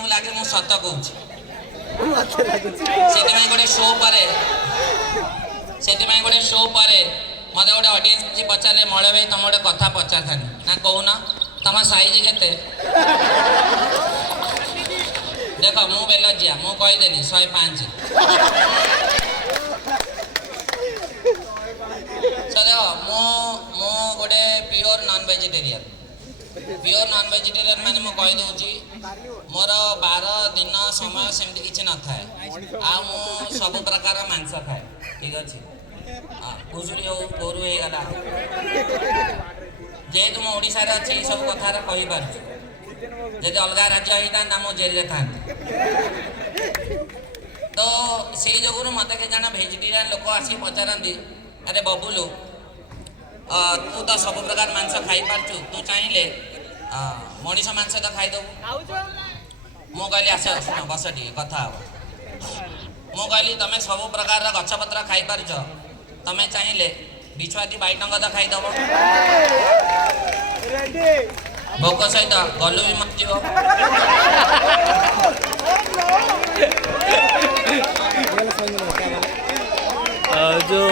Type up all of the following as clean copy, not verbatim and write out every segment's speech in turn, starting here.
मानू लागे मु सत कहूँ से गोटे शो पर मत गोटे ऑडियंस पचारे मले भाई तुम गोटे कथा पचार था ना कहून तुम साइज के देख मु बेलजिया मु कहीदेली 105 सो देख मु गोटे प्योर नॉन वेजिटेरियन माने मु कही दूची मोर 12 दिन समय सेमती किसी न थाए आ मु सब प्रकार मांस खाए ठीक अच्छे घुषुरी हो गोरु हो गला जेहेतु मो ओडिशा रे अछि सब कथा कहि पारछु जदि अलग राज्य होता मो जेल था तो से जो मत के जाना भेजिटेरियन लोक आसी पचारती अरे बबुलू तू तो सब प्रकार मांस खाई पारछु तू चाहिए मनीष मांस तो खाईदेबू मु कहली आस शुण बस टे कथा मु कहली तुम सब प्रकार गछपत्र खाई पारछ तुम चाहिए बिछुआती बैठंग तो खाईदेव भोक सहित गलु भी मरजिव जो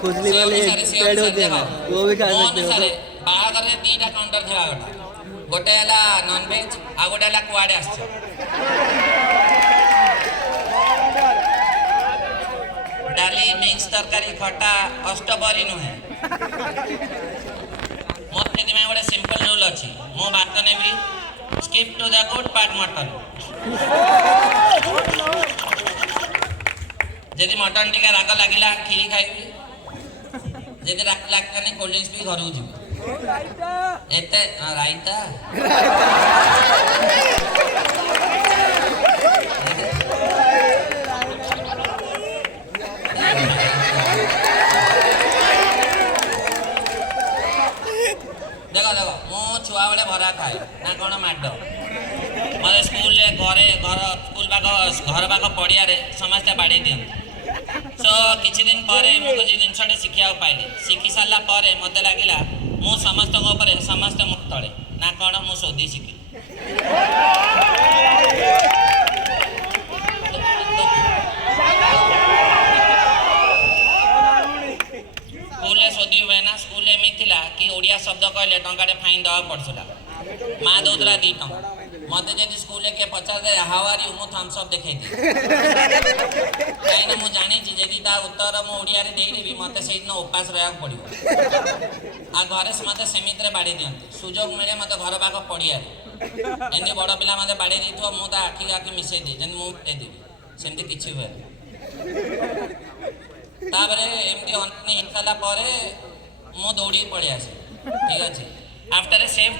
खुजली वाले पेड़ होते हैं वो भी खा सकते हो बाहागर दीटा काउंटर था गोटे है नॉनवेज आ गोटे है कुआडे आस डाली मिक्स तरकारी खटा अष्टपरी नुहे मत से गोटे सिंपल रूल अच्छी मो भात नेबी skip to the good part mutton जदि मटन टिके राग लगिला खीरी खाइबी जदि राग लागतानी कोल्ड ड्रिंक्स भी घर जीवी एते रायता देखो देखो मो छुआ बेले भरा खाए ना कौन माड मत स्कूल घरे घर स्कूल पाख घर पाख पड़िया समस्ते बाड़ी दिखती सो किछि दिन पर मुझे जिनटे शिखा पाइली शिखी सारा पर मत लगे मु समस्त समस्त मो तले ना कौन मु सोधी शिखी स्कूल सोधी हुए ना स्कूल एमती कि ओडिया शब्द कहले टंकाटे फाइन दवा पड़ता माँ दौला 2 टंका मत जब स्कूल के पचार दे हाउ आर यू मु थम्स अप देखई कहीं मु जानी जदि ता उत्तर मु ओडिया रे देदेवी मत से उपास रहा पड़ो आ घरे मत सेमित बाड़ी दिखती सुजोग मिले मत घर पाख पड़िया एमती बड़ पिला मत बाड़ी दी मुझे आखि आखि मिसई दिए जमी मुझे देवी सेमती किसी हुए एमती अननी हो सारापर मु दौड़ी पड़े आसे ठीक अच्छे आफ्टर ए सेफ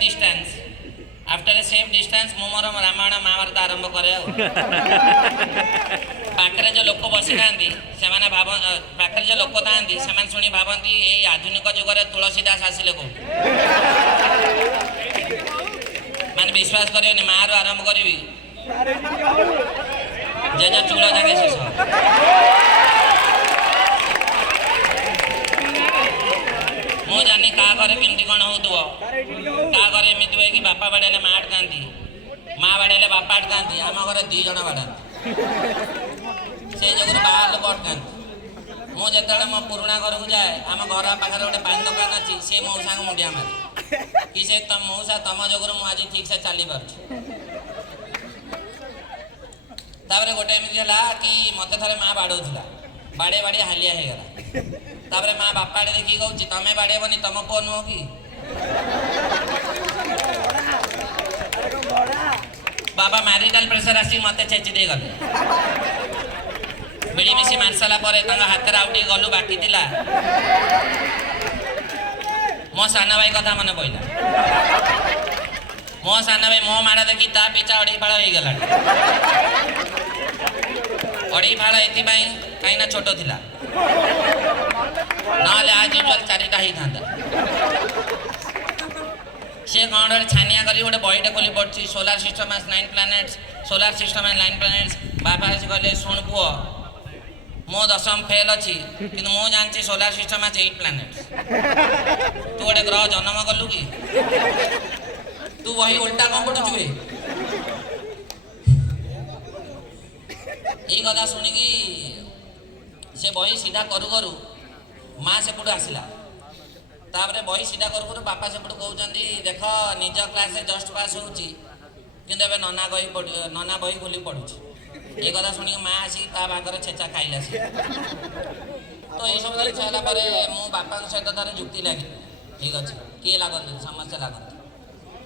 डिस्टेंस मु मोर रामायण महाभारत आरंभ करे पाखे जो लोक बसी था पाखे जो लोक था शुणी भावती ये आधुनिक जुगे तुलसीदास आसिले को मान विश्वास कर माँ रू आरंभ करी जेज चूल जागे शेष मु जानी क्या घरे केमती कौन हो क्या घरे एमती हुए कि बापा बाड़े माँ अटकाती माँ बाड़े बापा अटकाती आम घर 2 जन बाड़ाती से जो बाहर लोग अटकाती मुझे मो पुराणा घर को जाए आम घर पाखे गोटे पान दुकान अच्छी सी मौसा को मुंडिया मारे कि से मौसा तुम जो आज ठीक से चली पारे गोटे एमती है कि मत थे माँ बाड़ौला बाड़े बाड़ी हालिया होगला तापर माँ बापा देखी कहूँ तमें बाड़ेबनी तुम पुओ नुह कि बाबा मैरिटाल प्रेसर आसिक मत चेची दे गले मिलमिशी मार सारा हाथ में आउ गलु बाकी थिला मो साना भाई कथा मन पड़ा मो साना भाई मो माड़ देखी ता पिछा 2.5 फाड़ हो गला 2.5 फाड़ ये कहीं छोट थिला ना आज यूजुआल 4टा ही था सी कौन छानिया कर गोटे बहीटे खोली पड़ी solar system as 9 planets solar system as 9 planets बापा आसी कहले शुण पुओ मो 10th फेल अच्छी कि मुझे जानती सोलार सिस्टम एज 8 प्लानेट्स तू गोटे ग्रह जन्म कलु कि तू वही उल्टा कौन पढ़ुचु ଏଇ କଥା ଶୁଣିକି ସେ ବହି ସିଧା କରୁ କରୁ ମା ସେପଟୁ ଆସିଲା। ତାପରେ ବହି ସିଧା କରୁ କରୁ ବାପା ସେପଟୁ କହୁଛନ୍ତି ଦେଖ ନିଜ କ୍ଲାସରେ ଜଷ୍ଟ ପାସ୍ ହେଉଛି କିନ୍ତୁ ଏବେ ନନା ବହି ଖୋଲି ପଢ଼ୁଛି। ଏ କଥା ଶୁଣିକି ମା ଆସି ତା ଭାଗରେ ଛେଚା ଖାଇଲା ସେ। ତ ଏଇସବୁ ଜିନିଷ ହେଲା ପରେ ମୁଁ ବାପାଙ୍କ ସହିତ ଥରେ ଯୁକ୍ତି ଲାଗିଲି। ଠିକ୍ ଅଛି, କିଏ ଲାଗନ୍ତି ସମସ୍ତେ ଲାଗନ୍ତି।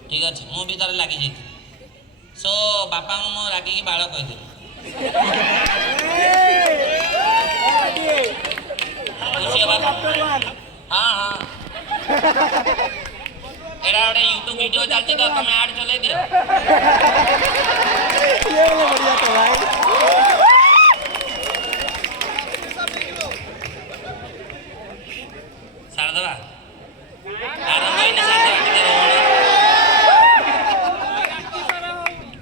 ଠିକ୍ ଅଛି, ମୁଁ ବି ଥରେ ଲାଗିଯାଇଥିଲି। ସୋ ବାପାଙ୍କୁ ମୁଁ ରାଗିକି ବାଳ କହିଦେଲି। ଖୁସି ହେବା ହଁ ହଁ ଏଇଟା ଗୋଟେ ୟୁଟ୍ୟୁବ ଭିଡ଼ିଓ ଚାଲିଛି ତ ତମେ ଆଡ୍ ଚଲେଇ ଦିଅ। ସାରିଦେବା ଆରମ୍ଭ ହେଇନି, ସାରିଦେବା ଟିକେ ରହୁନ।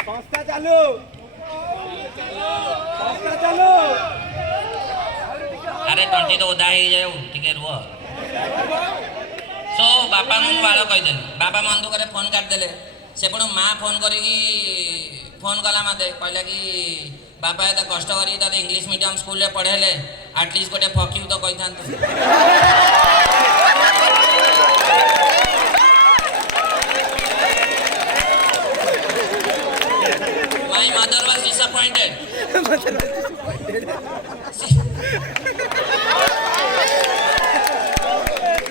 ସଂସ୍ଥା ଚାଲୁ। ଆରେ ତଣ୍ଟି ତ ଓଦା ହେଇଯାଉ, ଟିକେ ରୁହ। ସୋ ବାପାଙ୍କୁ ମୁଁ ବାଳ କହିଦେଲି। ବାପା ମନ ଦୁଃଖରେ ଫୋନ୍ କାଟିଦେଲେ। ସେପଟୁ ମା ଫୋନ୍ କରିକି ଫୋନ୍ କଲା ମୋତେ, କହିଲା କି ବାପା ଏତେ କଷ୍ଟ କରିକି ତତେ ଇଂଲିଶ ମିଡ଼ିୟମ୍ ସ୍କୁଲରେ ପଢ଼େଇଲେ ଆଟଲିଷ୍ଟ ଗୋଟେ ଫକ୍ୟୁ ତ କହିଥାନ୍ତୁ। My mother was disappointed.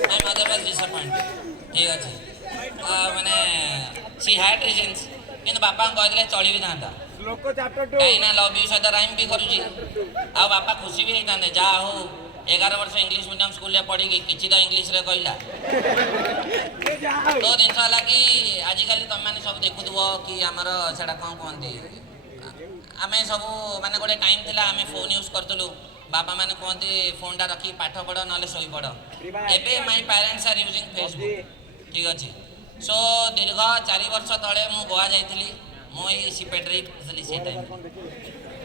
My mother was disappointed. ଠିକ୍ ଅଛି, ମାନେ she had reasons, କିନ୍ତୁ ବାପାଙ୍କୁ କହିଦେଲେ ଚଳି ବି ଥାନ୍ତା। କାହିଁକିନା ଲଭ୍ ୟୁ ସହିତ ରାଇମ୍ ବି କରୁଛି। ଆଉ ବାପା ଖୁସି ବି ହେଇଥାନ୍ତେ, ଯାହା ହଉ 11 ବର୍ଷ ଇଂଲିଶ ମିଡ଼ିୟମ୍ ସ୍କୁଲରେ ପଢ଼ିକି କିଛି ତ ଇଂଲିଶରେ କହିଲା। ତ ଜିନିଷ ହେଲା କି ଆଜିକାଲି ତମେମାନେ ସବୁ ଦେଖୁଥିବ କି ଆମର ସେଇଟା କ'ଣ କୁହନ୍ତି, ଆମେ ସବୁ ମାନେ ଗୋଟେ ଟାଇମ୍ ଥିଲା ଆମେ ଫୋନ୍ ୟୁଜ୍ କରୁଥିଲୁ। ବାପା ମାନେ କୁହନ୍ତି ଫୋନ୍ଟା ରଖିକି ପାଠ ପଢ଼ ନହେଲେ ଶୋଇପଡ଼। ଏବେ ମାଇ ପ୍ୟାରେଣ୍ଟସ୍ ଆର୍ ୟୁଜିଂ ଫେସବୁକ୍। ଠିକ୍ ଅଛି, ସୋ ଦୀର୍ଘ 4 ବର୍ଷ ତଳେ ମୁଁ ଗୋଆ ଯାଇଥିଲି। ମୁଁ ଏଇ ସିପେଟ୍ରେ ଥିଲି ସେ ଟାଇମ୍।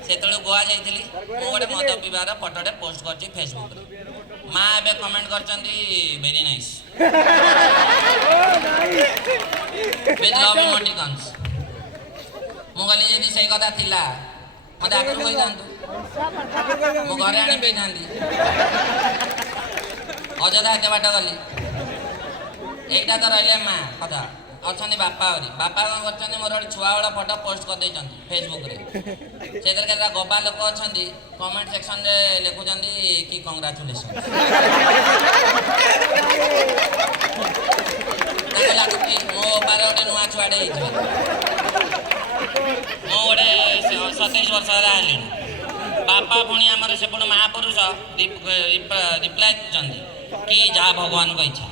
ସେତେବେଳେ ଗୋଆ ଯାଇଥିଲି, ମୁଁ ଗୋଟେ ମଦ ପିଇବାର ଫଟୋଟେ ପୋଷ୍ଟ କରିଛି ଫେସବୁକ୍ରେ। ମା ଏବେ କମେଣ୍ଟ କରିଛନ୍ତି ଭେରି ନାଇସ୍ ୱିଥ୍ ଲଭ୍ ଇମୋଟିକନ୍ସ। ମୁଁ କହିଲି ଯଦି ସେଇ କଥା ଥିଲା ମୋତେ ଆଗରୁ କହିଥାନ୍ତୁ, ମୁଁ ଘରେ ଆଣି ପିଇଥାନ୍ତି। ଅଯଥା ଏତେ ବାଟ ଗଲି। এইটা তো রইলে মা কথা অଛନ୍ତି ବାପା ଆହୁରି। ବାପା କ'ଣ କରିଛନ୍ତି, ମୋର ଗୋଟେ ଛୁଆବେଳ ଫଟୋ ପୋଷ୍ଟ କରିଦେଇଛନ୍ତି ଫେସବୁକ୍ରେ। ସେଥିରେ କେତେଟା ଗବା ଲୋକ ଅଛନ୍ତି କମେଣ୍ଟ ସେକ୍ସନରେ ଲେଖୁଛନ୍ତି କି କଂଗ୍ରାଚୁଲେସନ୍। ତାଙ୍କୁ ଲାଗୁଛି ମୋ ଉପରେ ଗୋଟେ ନୂଆ ଛୁଆଟେ ହେଇଯିବ। ମୁଁ ଗୋଟେ 27 ବର୍ଷ ହେଲା ହେଲିଣି। ବାପା ପୁଣି ଆମର ସେପଟୁ ମହାପୁରୁଷ ରିପ୍ଲାଏ ଦେଉଛନ୍ତି କି ଯାହା ଭଗବାନଙ୍କ ଇଚ୍ଛା।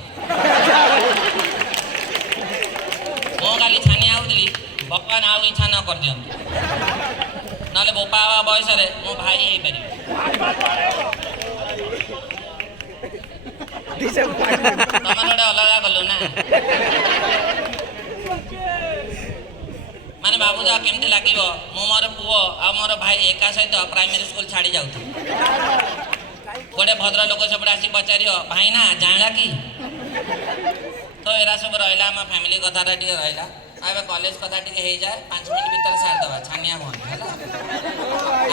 ମୁଁ କାଲି ଛାନିଆ ହେଉଥିଲି, ଭଗବାନ ଆଉ ଇଚ୍ଛା ନ କରିଦିଅନ୍ତୁ, ନହେଲେ ବୋପା ହେବା ବୟସରେ ମୁଁ ଭାଇ ହେଇପାରିବି। ତମର ଗୋଟେ ଅଲଗା ଗଲୁ ନା, ମାନେ ଭାବୁଛ କେମିତି ଲାଗିବ। ମୁଁ ମୋର ପୁଅ ଆଉ ମୋର ଭାଇ ଏକା ସହିତ ପ୍ରାଇମେରୀ ସ୍କୁଲ ଛାଡ଼ି ଯାଉଥିଲି। ଗୋଟେ ଭଦ୍ର ଲୋକ ସେପଟେ ଆସି ପଚାରିବ ଭାଇନା ଜାଣିଲା କି। ତ ଏରା ସବୁ ରହିଲା, ଆମ ଫ୍ୟାମିଲି କଥାଟା ଟିକେ ରହିଲା। ଆଉ ଏବେ କଲେଜ କଥା ଟିକେ ହେଇଯାଏ, 5 ମିନିଟ୍ ଭିତରେ ସାରିଦେବା, ଛାନିଆ ହୁଅନି ହେଲା।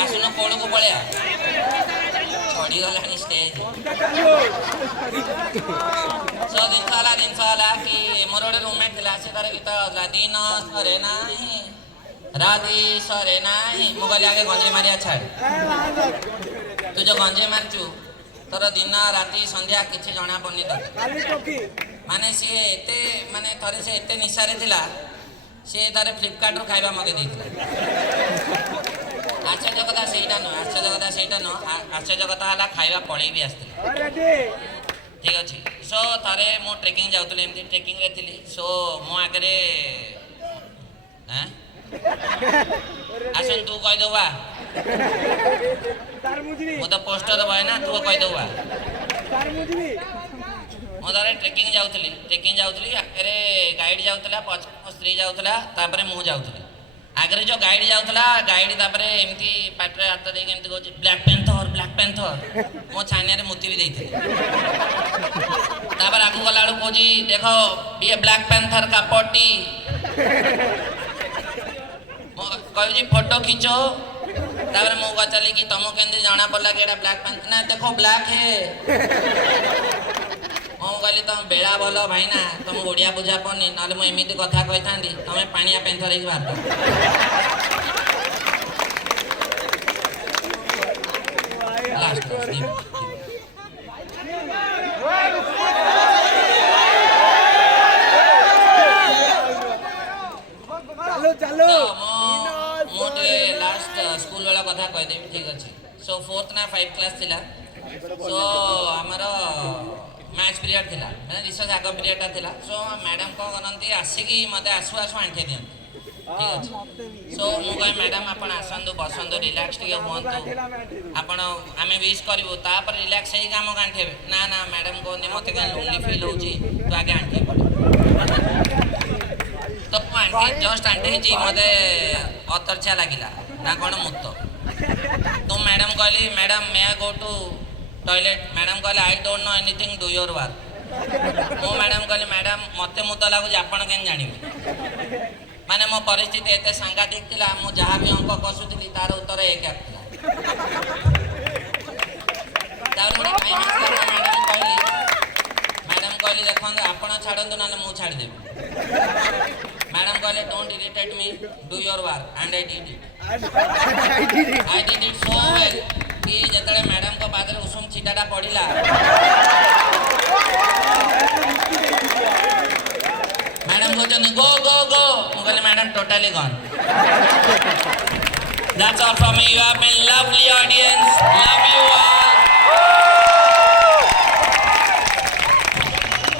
ଆସୁନ କୋଳକୁ ପଳେଇବା, ଚଢ଼ିଗଲାଣି ଷ୍ଟେଜ୍। ଜିନିଷ ହେଲା କି ମୋର ଗୋଟେ ରୁମ୍ମେଟ୍ ଥିଲା, ସେ ତାର ଗୀତ ଗାଉଥିଲା ଦିନ ସରେ ନାହିଁ ରାତି ସରେ ନାହିଁ। ମୁଁ କହିଲି ଆଗେ ଗଞ୍ଜେଇ ମାରିବା ଛାଡ଼। ତୁ ଯେଉଁ ଗଞ୍ଜେଇ ମାରିଛୁ ତୋର ଦିନ ରାତି ସନ୍ଧ୍ୟା କିଛି ଜଣା ପଡ଼ୁନି ତତେ। ମାନେ ସିଏ ଏତେ ମାନେ ଥରେ ସେ ଏତେ ନିଶାରେ ଥିଲା, ସିଏ ଥରେ ଫ୍ଲିପକାର୍ଟରୁ ଖାଇବା ମଗେଇ ଦେଇଥିଲା। ଆଶ୍ଚର୍ଯ୍ୟ କଥା ସେଇଟା ନୁହଁ, ଆଶ୍ଚର୍ଯ୍ୟ କଥା ହେଲା ଖାଇବା ପଳେଇ ବି ଆସିଥିଲା। ଠିକ୍ ଅଛି, ସୋ ଥରେ ମୁଁ ଟ୍ରେକିଂ ଯାଉଥିଲି, ଏମିତି ଟ୍ରେକିଂରେ ଥିଲି। ସୋ ମୋ ଆଗରେ ଆସନ୍ ତୁ କହିଦେବୁ ବା, ମୁଁ ତ ପୋଷ୍ଟର ବଏ ନା, ତୁ କହିଦେବୁ ବା। ମୁଁ ଥରେ ଟ୍ରେକିଂ ଯାଉଥିଲି, ଆଗରେ ଗାଇଡ଼ ଯାଉଥିଲା, ପଛରେ ମୋ ସ୍ତ୍ରୀ ଯାଉଥିଲା, ତାପରେ ମୁଁ ଯାଉଥିଲି। ଆଗରେ ଯେଉଁ ଗାଇଡ଼ ଯାଉଥିଲା, ଗାଇଡ଼ ତାପରେ ଏମିତି ପାଟିରେ ହାତ ଦେଇକି ଏମିତି କହୁଛି ବ୍ଲାକ୍ ପ୍ୟାନ୍ଥର। ମୋ ଛାନିଆରେ ମୁତି ବି ଦେଇଥିଲି। ତାପରେ ଆଗକୁ ଗଲା ବେଳକୁ କହୁଛି ଦେଖ ଇଏ ବ୍ଲାକ୍ ପ୍ୟାନ୍ଥର କା ପଟି। କହୁଛି ଫଟୋ ଖିଚୋ। तापर मु पचारि कि तुमको केमती जना पड़ा कि ब्लैक पैंट ना देखो ब्लैक है ମୁଁ କହିଲି ତମ ବେଳା ଭଲ ଭାଇନା ତମକୁ ଓଡ଼ିଆ ବୁଝା ପଡ଼ୁନି ନହେଲେ ମୁଁ ଏମିତି କଥା କହିଥାନ୍ତି ତମେ ପାଣିଆ ପେନ୍ଥର ହେଇକି ବାହାରିବ ଚାଲୁ ଚାଲୁ ମୁଁ ଟିକେ ଲାଷ୍ଟ ସ୍କୁଲ ବେଳ କଥା କହିଦେବି ଠିକ୍ ଅଛି ସୋ 4th ନା 5th କ୍ଲାସ୍ ଥିଲା ସୋ ଆମର मैच पीरियड थिला मैंने रिसर्च आग पीरियड थिला सो मैडम को करंती आसिकी मते आसु आसु आंठे दियन ठीक अछि सो मु कहे मैडम आपण आसंदु बसंदु रिलैक्स टिके होंतु आपण आमे विश करबो ता पर रिलैक्स हेई काम गांठेबे ना ना मैडम को मते का लोनली फील होची तो आगे आंठे पड़े तो आंठे जस्ट आंठे जी मते अतरछा लागिला ना कोन मुक्त तो मैडम कहली madam may I go to toilet madam कहले I don't know anything do your work मो मैडम कहले मैडम मते मुत लागु आपण केन जानिबे माने मो परिस्थिति एते सांघातिक थिला मु जहा भी अंक कसुथली तार उत्तर एक आथिला तार गोटे टाइम आसला मैडम कहली देखन आपण छाडंतु नाले मु छाडी देबी मैडम कहले don't irritate me do your work and I did it so well कि जतले मैडम को पादरे उषुम छिटाटा पड़िला मैडम कहते गो गो गो मु कहले madam totally gone that's all from me you have been lovely audience love you all